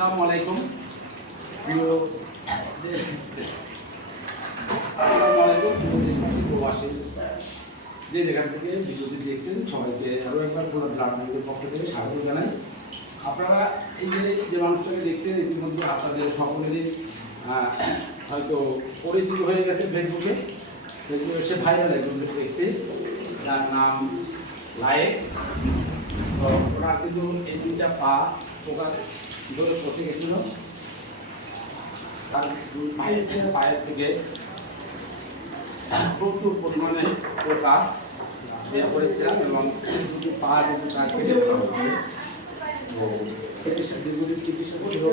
আসসালামু আলাইকুম প্রিয় আসসালামু আলাইকুম দেশবাসী প্রবাসী যে যেখান থেকে ভিডিওটি দেখছেন সবাইকে আরও একবার পুরো ব্লাড ব্যাংকের পক্ষ থেকে স্বাগত জানাই। আপনারা এই যে মানুষটাকে দেখছেন ইতিমধ্যে আপনাদের সকলেরই হয়তো পরিচিত হয়ে গেছে ফেসবুকে সে ভাইরাল একজন ব্যক্তি যার নাম লায়েক। তো ওনার কিন্তু এই দুইটা পা পোকার ধরে পচে গেছিল, তার পায়ের থেকে প্রচুর পরিমাণে পোকা বের করেছিলাম এবং দুটি পা কিন্তু তার কেটে দেওয়া হচ্ছে। তো চিকিৎসা দীর্ঘদিন চিকিৎসা করছিল,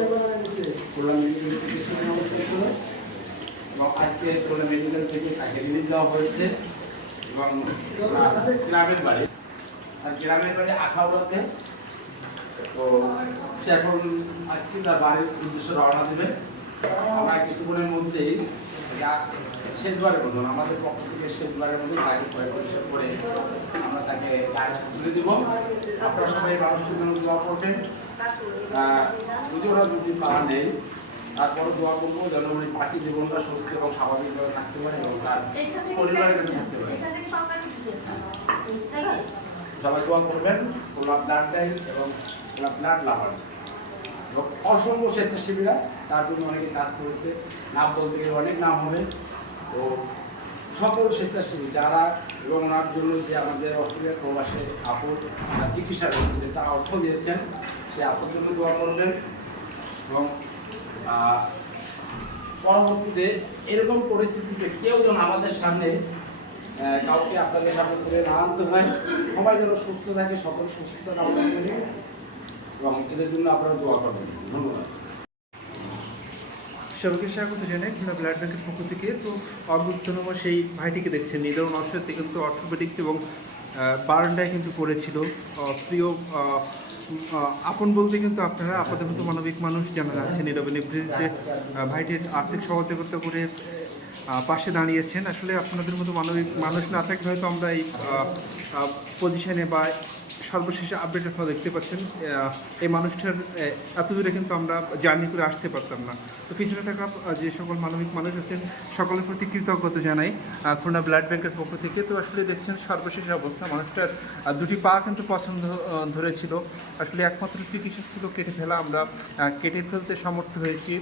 খুলনা মেডিকেল চিকিৎসা নেওয়া হয়েছিল এবং আজকে খুলনা মেডিকেল থেকে তাকে রিলিজ দেওয়া হয়েছে এবং গ্রামের বাড়ি আখাউড়াতে। তো সে এখন আজকে তার বাড়ির উদ্দেশ্যে রওনা দেবে। আমরা কিছুক্ষণের মধ্যেই শেষবারের মতন আমাদের পক্ষ থেকে শেষবারের মতন তাকে পরিষ্কার করে আমরা তাকে তুলে দেবো। আপনারা সবাই মানুষের জন্য দোয়া করবেন। যদি ওরা যদি পাওয়া নেই তারপরে দোয়া করবো যেন উনি বাকি জীবনটা সুস্থ এবং স্বাভাবিকভাবে থাকতে পারে এবং তার পরিবারের কাছে থাকতে পারে। সবাই দোয়া করবেন। ব্লাড ব্যাংক এবং ব্লাড লাভার্স এবং অসংখ্য স্বেচ্ছাসেবীরা তার জন্য অনেকে কাজ করেছে, নাম বলতে গেলে অনেক নাম হবে। তো সকল স্বেচ্ছাসেবী যারা এবং ওনার জন্য যে আমাদের অস্ট্রেলিয়ার প্রবাসে আপদ চিকিৎসার যে তারা অর্থ দিয়েছেন সে আপদ জন্য দোয়া করবেন এবং পরবর্তীতে এরকম পরিস্থিতিতে কেউ যেন আমাদের সামনে কাউকে আপনাদের সামনে করে না আনতে হয়। সবাই যেন সুস্থ থাকে, সকল সুস্থতা কামনা করি এবং এদের জন্য আপনারা দোয়া করবেন। ধন্যবাদ। সবাইকে স্বাগত জানাই খুলনা ব্লাড ব্যাংকের পক্ষ থেকে। তো অগুরুত্বতম সেই ভাইটিকে দেখছেন নিদারুণ অসুস্থ কিন্তু অর্থোপেডিক্স এবং বারান্দায় কিন্তু পড়েছিল। প্রিয় আপন বলতে কিন্তু আপনারা আপনাদের মতো মানবিক মানুষ যারা আছেন নীরবে নিভৃতে ভাইটির আর্থিক সহযোগিতা করে পাশে দাঁড়িয়েছেন। আসলে আপনাদের মতো মানবিক মানুষ না থাকলে হয়তো আমরা এই পজিশনে বা সর্বশেষে আপডেট আপনারা দেখতে পাচ্ছেন এই মানুষটার এত দূরে কিন্তু আমরা জার্নি করে আসতে পারতাম না। তো পিছনে থাকা যে সকল মানবিক মানুষ আছেন সকলের প্রতি কৃতজ্ঞতা জানাই খুলনা ব্লাড ব্যাংকের পক্ষ থেকে। তো আসলে দেখছেন সর্বশেষ অবস্থা মানুষটার দুটি পা কিন্তু পছন্দ ধরেছিল। আসলে একমাত্র চিকিৎসা ছিল কেটে ফেলা, আমরা কেটে ফেলতে সমর্থ হয়েছি।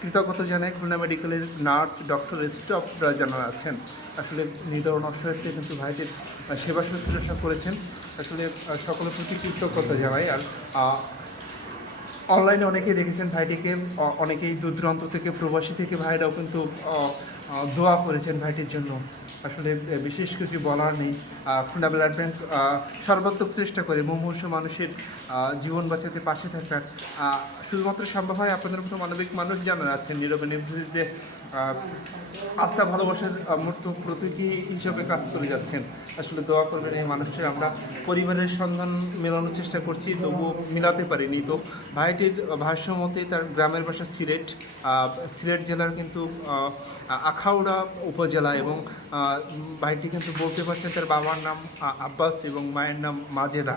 কৃতজ্ঞতা জানাই খুলনা মেডিকেলের নার্স, ডক্টর, স্টাফরা যারা আছেন আসলে নিদারুণ অসহায়তে কিন্তু ভাইটির সেবা শুশ্রূষা করেছেন। আসলে সকলের প্রতি কৃতজ্ঞতা জানাই। আর অনলাইনে অনেকেই দেখেছেন ভাইটিকে, অনেকেই দূর দূরান্ত থেকে প্রবাসী থেকে ভাইরাও কিন্তু দোয়া করেছেন ভাইটির জন্য। আসলে বিশেষ কিছু বলার নেই। খুলনা ব্লাড ব্যাংক সর্বাত্মক চেষ্টা করে মুমূর্ষ মানুষের জীবন বাঁচাতে পাশে থাকার। শুধুমাত্র সম্ভব হয় আপনাদের মতো মানবিক মানুষ যারা আছেন নীরবে নিভৃতে আস্থা ভালোবাসার মূর্ত প্রতীকী হিসাবে কাজ করে যাচ্ছেন। আসলে দোয়া করবেন এই মানুষটির। আমরা পরিবারের সন্ধান মেলানোর চেষ্টা করছি, তবুও মিলাতে পারিনি। তো ভাইটির ভাষ্য মতে তার গ্রামের বাসা সিলেট জেলার কিন্তু আখাউড়া উপজেলা এবং ভাইটি কিন্তু বলতে পারছেন তার বাবার নাম আব্বাস এবং মায়ের নাম মাজেদা।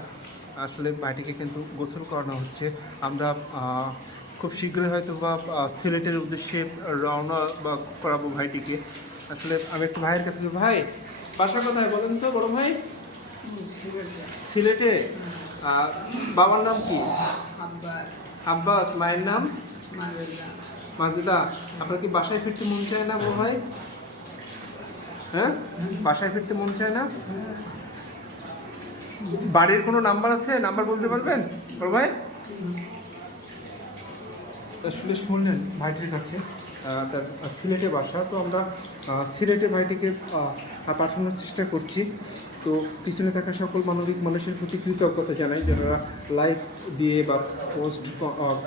আসলে ভাইটিকে কিন্তু গোসল করানো হচ্ছে। আমরা খুব শীঘ্রই হয়তো বা সিলেটের উদ্দেশ্যে রওনা বা করাবো ভাইটিকে। আসলে আমি একটু ভাইয়ের কাছে, ভাই বাসা কোথায় বলেন তো বড় ভাই? সিলেটে। বাবার নাম কি? আব্বাস। মায়ের নাম মাজেদা। আপনার কি বাসায় ফিরতে মন চায় না বড় ভাই? হ্যাঁ, বাসায় ফিরতে মন চায় না? বাড়ির কোনো নাম্বার আছে? নাম্বার বলতে পারবেন বড় ভাই? আসলে শুনলেন ভাইটির কাছে তার সিলেটে বাসা। তো আমরা সিলেটে ভাইটিকে পাঠানোর চেষ্টা করছি। তো পিছনে থাকা সকল মানবিক মানুষের প্রতি কৃতজ্ঞতা জানাই যারা লাইক দিয়ে বা পোস্ট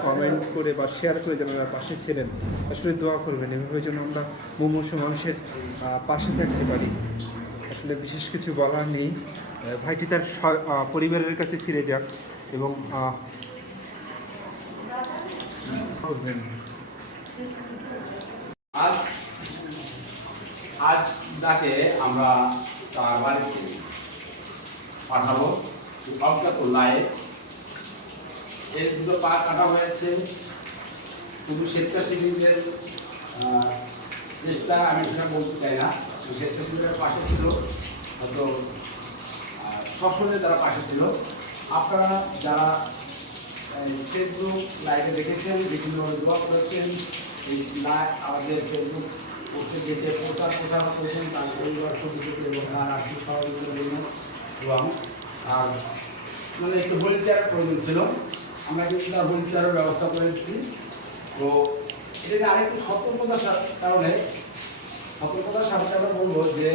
কমেন্ট করে বা শেয়ার করে যারা পাশে ছিলেন। আসলে দোয়া করবেন এভাবে যেন আমরা মুমূর্ষ মানুষের পাশে থাকতে পারি। আসলে বিশেষ কিছু বলার নেই। ভাইটি তার পরিবারের কাছে ফিরে যাক এবং করবেন। আজ তাকে আমরা তার বাড়িতে পাঠাবো। লাইভ এর দুটো পা কাটা হয়েছে। শুধু স্বেচ্ছাসেবীদের চেষ্টা, আমি সেটা বলতে চাই না, স্বেচ্ছাসেবীদের পাশে ছিল, হয়তো সশরীরে তারা পাশে ছিল। আপনারা যারা ফেসবুক লাইভে দেখেছেন, বিভিন্ন ব্লগ করেছেন, এই আমাদের ফেসবুক পোস্টে যেতে প্রচার করেছেন তার পরিবার সদস্যকে এবং তার আর্থিক সহযোগিতার জন্য, এবং আর মানে একটু হুইল চেয়ারের প্রয়োজন ছিল, আমরা কিন্তু তার হুইল চেয়ারের ব্যবস্থা করেছি। তো এটা আরেকটু সতর্কতার সাথে আমরা বলবো যে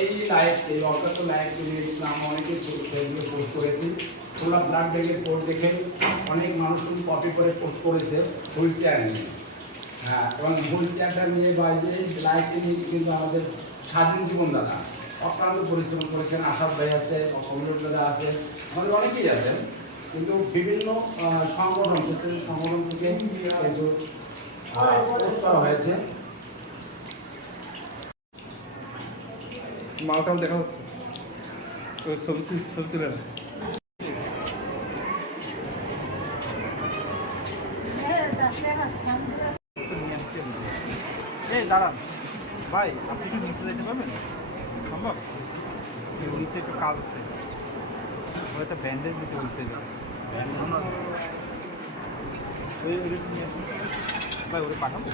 এই লাইফ, এই অজ্ঞাত লাইফ নিয়ে আমরা অনেকেই ফেসবুকে পোস্ট করেছি। তোমরা ব্লাড ব্যাগের পোস্ট দেখে অনেক মানুষ কিন্তু কপি করে পোস্ট করেছে হুইল চেয়ার নিয়ে। এবং হুইল চেয়ারটা নিয়ে বা যে লাইফকে নিয়ে কিন্তু আমাদের স্বাধীন জীবনদাতা অক্লান্ত পরিশ্রম করেছেন। আসাদ ভাই আছে, কমরুল দাদা আছে, আমাদের অনেকেই আছেন, কিন্তু বিভিন্ন সংগঠন থেকে কিন্তু পোস্ট করা হয়েছে। মালটাও দেখা যাচ্ছে, ছবি তুলে এই দাঁড়ান ভাই, আপনি কি নিচে যেতে পারবেন? সম্ভব? নিচে একটু কাজ আছে, একটা ব্যান্ডেজ দিতে বলছে ভাই, ওরে পাঠাবো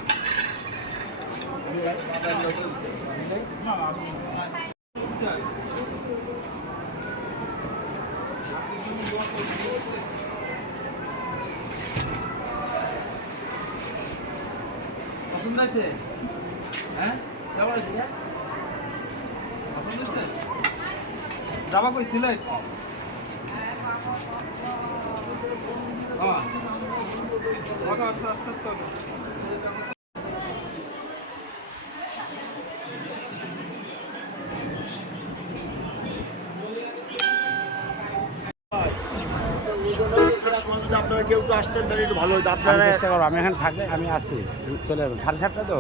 পছন্দ আছে? হ্যাঁ, কেমন আছে? পছন্দ আছে? যাবা কই সিলেট? আস্তে আস্তে আস্তে আপনারা কেউ তো আসতেন তাহলে একটু ভালো হতো। আপনারা চেষ্টা করো, আমি এখানে থাকলে আমি আসছি, চলে যাবো 7:30 তো।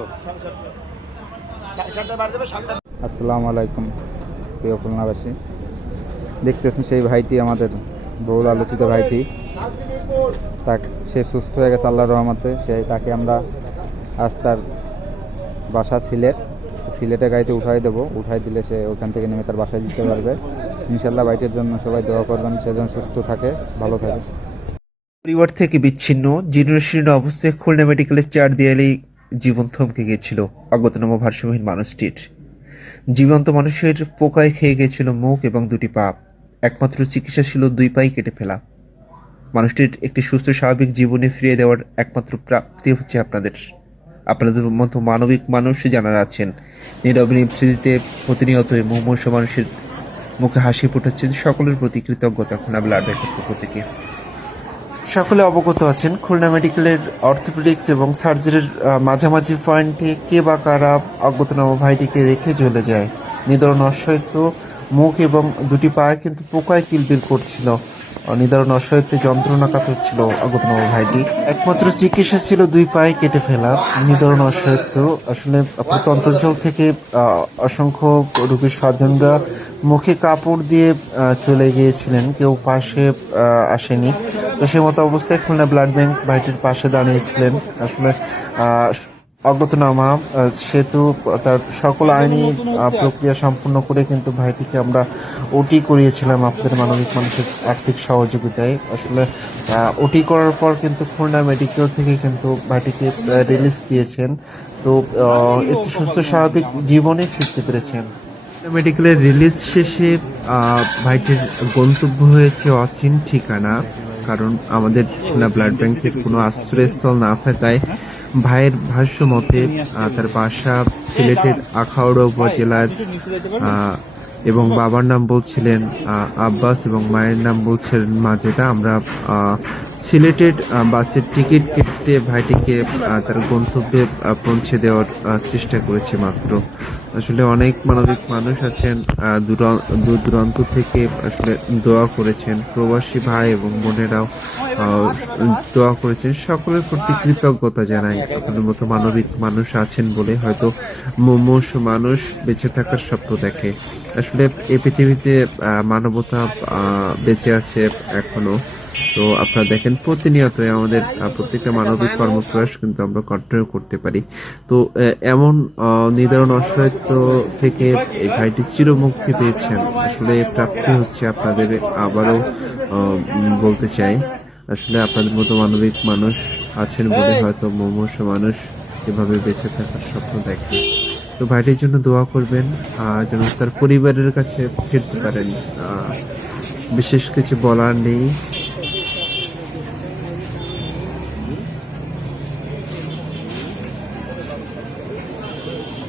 7:30 বাড়ি দেবে 7:00। আসসালামু আলাইকুম প্রিয় খুলনাবাসী, দেখতেছেন সেই ভাইটি আমাদের বহুল আলোচিত ভাইটি, সে সুস্থ হয়ে গেছে আল্লাহর রহমতে। তাকে আমরা আজ তার বাসা সিলেটে গাড়িতে উঠাই দিলে সে ওখান থেকে নেমে তার বাসায় দিতে পারবে ইনশাল্লাহ। ভাইটির জন্য সবাই দোয়া করবেন, সে যেন সুস্থ থাকে, ভালো থাকে। পরিবার থেকে বিচ্ছিন্ন জীর্ণশীর্ণ অবস্থায় খুলনা মেডিকেলের 4 দেয়ালেই জীবন থমকে গিয়েছিল অজ্ঞাতনাম ভারসাম্যহীন মানুষটির। জীবন্ত মানুষের পোকায় খেয়ে গিয়েছিল মুখ এবং 2টি পা। একমাত্র চিকিৎসা ছিল 2 পাই কেটে ফেলা। মানুষটির একটি সুস্থ স্বাভাবিক জীবনে ফিরিয়ে দেওয়ার একমাত্র প্রাপ্তি হচ্ছে আপনাদের মতো মানবিক মানুষ যারা আছেন নীরব নিভৃতিতে প্রতিনিয়তই মুমূর্ষ মানুষের মুখে হাসি ফুটাচ্ছেন, সকলের প্রতি কৃতজ্ঞতা খুলনা ব্লাড ব্যাংকের পক্ষ থেকে। সকলে অবগত আছেন খুলনা মেডিকেলের অর্থোপেডিক্স এবং সার্জারির মাঝামাঝি পয়েন্টে কে বা কারা অজ্ঞাতনাম ভাইটিকে রেখে চলে যায়। নিদারুণ অসহায়ত্ব, মুখ এবং 2টি পায়ে কিন্তু পোকায় কিলবিল করছিল। নিদারুণ অসহায়ত্বে যন্ত্রণা কাতর ছিল অজ্ঞাতনাম ভাইটি। একমাত্র চিকিৎসা ছিল 2 পায়ে কেটে ফেলা। নিদারুণ অসহায়ত্ব। আসলে প্রত্যন্ত অঞ্চল থেকে অসংখ্য রোগীর স্বজনরা মুখে কাপড় দিয়ে চলে গিয়েছিলেন, কেউ পাশে আসেনি। তো সে মতো অবস্থায় খুলনা ব্লাড ব্যাংক ভাইটির পাশে দাঁড়িয়েছিলেন। আসলে অজ্ঞাতনামা সেতু তার সকল আইনি প্রক্রিয়া সম্পূর্ণ করে কিন্তু ভাইটিকে আমরা ওটি করিয়েছিলাম আপনাদের মানবিক মানুষের আর্থিক সহযোগিতায়। আসলে ওটি করার পর কিন্তু খুলনা মেডিকেল থেকে কিন্তু ভাইটিকে রিলিজ দিয়েছেন। তো একটি সুস্থ স্বাভাবিক জীবনে ফিরতে পেরেছেন। মেডিকেলের রিলিজ শেষে ভাইটির গন্তব্য হয়েছে অচিন ঠিকানা, কারণ আমাদের খুলনা ব্লাড ব্যাংকের কোনো আশ্রয়স্থল না থাকায় ভাইয়ের ভাষ্য মতে তার বাসা সিলেটের আখাউড়া উপজেলার, এবং বাবার নাম বলছিলেন আব্বাস এবং মায়ের নাম বলছিলেন মাজেদা। আমরা সিলেটের বাসের টিকিট কেটে ভাইটিকে তার গন্তব্যে পৌঁছে দেওয়ার চেষ্টা করেছে মাত্র। আসলে অনেক মানবিক মানুষ আছেন দূর দূরান্ত থেকে আসলে দোয়া করেছেন, প্রবাসী ভাই এবং বোনেরাও দোয়া করেছেন। সকলের প্রতি কৃতজ্ঞতা জানাই। আপনাদের মতো মানবিক মানুষ আছেন বলে হয়তো মুমূর্ষ মানুষ বেঁচে থাকার স্বপ্ন দেখে। আসলে এই পৃথিবীতে মানবতা বেঁচে আছে এখনো। তো আপনারা দেখেন প্রতিনিয়তই আমাদের প্রত্যেকটা মানবিক কর্মপ্রয়াস কিন্তু আমরা কন্টিনিউ করতে পারি। তো এমন নিদারুণ অসহায়ত্ব থেকে এই ভাইটি চিরমুক্তি পেয়েছেন, আসলে প্রাপ্তি হচ্ছে আপনাদের। আবারও বলতে চাই, আসলে আপনাদের মতো মানবিক মানুষ আছেন বলে হয়তো মুমূর্ষু মানুষ এভাবে বেঁচে থাকার স্বপ্ন দেখে। তো ভাইটির জন্য দোয়া করবেন যেন তার পরিবারের কাছে ফিরতে পারেন। বিশেষ কিছু বলার নেই।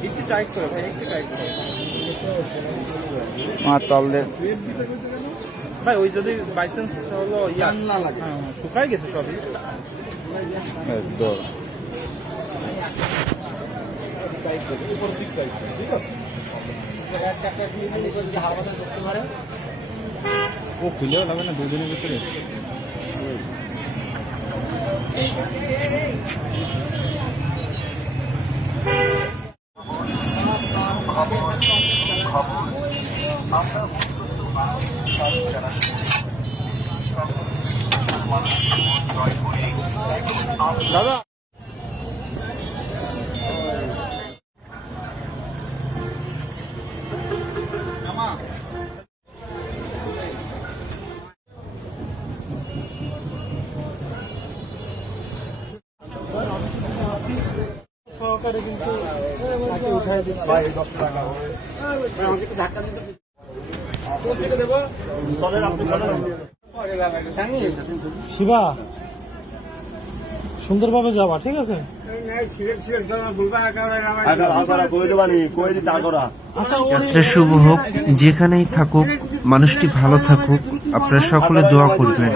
একটু টাইট করে ভাই, একটু টাইট করে আমার তল দিয়ে ভাই। ওই যদি বাই চান্স হলো না লাগে, শুকাই গেছে সবই। ও খুলেও লাগবে না দুদিনের ভিতরে। দাদা সহকারে কিন্তু উঠাই দিচ্ছে। শিবা সুন্দরভাবে যাবা, ঠিক আছে? আচ্ছা যাত্রা শুভ হোক, যেখানেই থাকুক মানুষটি ভালো থাকুক, আপনারা সকলে দোয়া করবেন।